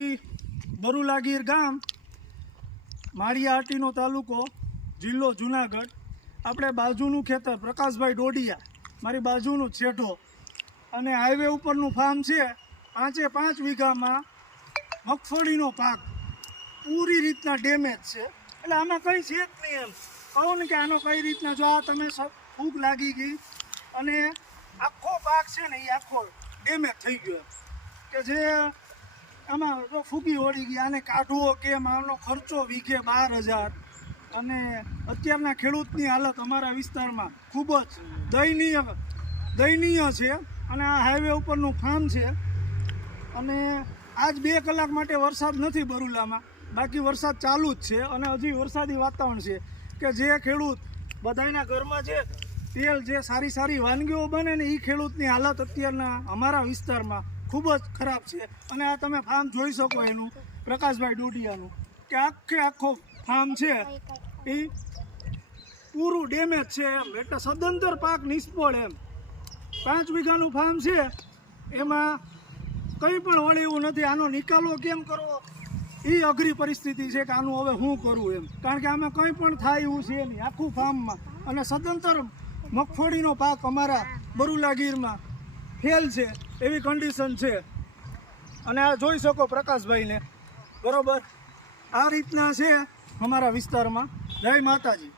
બરુલા ગીર ગામ, માળિયાહાટીનો તાલુકો, જિલ્લો જુનાગઢ. આપણે બાજુનું ખેતર પ્રકાશભાઈ ડોડિયા, મારી બાજુનું છેઠો, અને હાઈવે ઉપરનું ફાર્મ છે. 5 વીઘામાં મગફળીનો પાક પૂરી રીતના ડેમેજ છે. એટલે આમાં કંઈ છે જ નહીં. એમ કહું ને કે આનો કઈ રીતના જો આ તમે ફૂગ લાગી ગઈ અને આખો પાક છે ને એ આખો ડેમેજ થઈ ગયો. કે જે આમાં જો ફૂગી ઓળી ગઈ, આને કાઢવો કેમ, આનો ખર્ચો વીઘે 12,000. અને અત્યારના ખેડૂતની હાલત અમારા વિસ્તારમાં ખૂબ જ દયનીય છે. અને આ હાઈવે ઉપરનું ફાર્મ છે. અને આજ 2 કલાક માટે વરસાદ નથી બરુલામાં, બાકી વરસાદ ચાલુ જ છે. અને હજી વરસાદી વાતાવરણ છે કે જે ખેડૂત બધાના ઘરમાં જે તેલ જે સારી વાનગીઓ બને ને એ ખેડૂતની હાલત અત્યારના અમારા વિસ્તારમાં ખૂબ જ ખરાબ છે. અને આ તમે ફાર્મ જોઈ શકો એનું, પ્રકાશભાઈ ડોડિયાનું, કે આખો ફાર્મ છે એ પૂરું ડેમેજ છે. એમ એટલે સદંતર પાક નિષ્ફળ. એમ 5 વીઘાનું ફાર્મ છે, એમાં કંઈ પણ વળે એવું નથી. આનો નિકાલો કેમ કરવો એ અઘરી પરિસ્થિતિ છે કે આનું હવે શું કરવું એમ. કારણ કે આમાં કંઈ પણ થાય એવું છે નહીં આખું ફાર્મમાં. અને સદંતર મગફળીનો પાક અમારા બરુલા ગીરમાં ફેલ છે એવી કન્ડિશન છે. અને આ જોઈ શકો પ્રકાશભાઈને, બરોબર આ રીતના છે અમારા વિસ્તારમાં. જય માતાજી.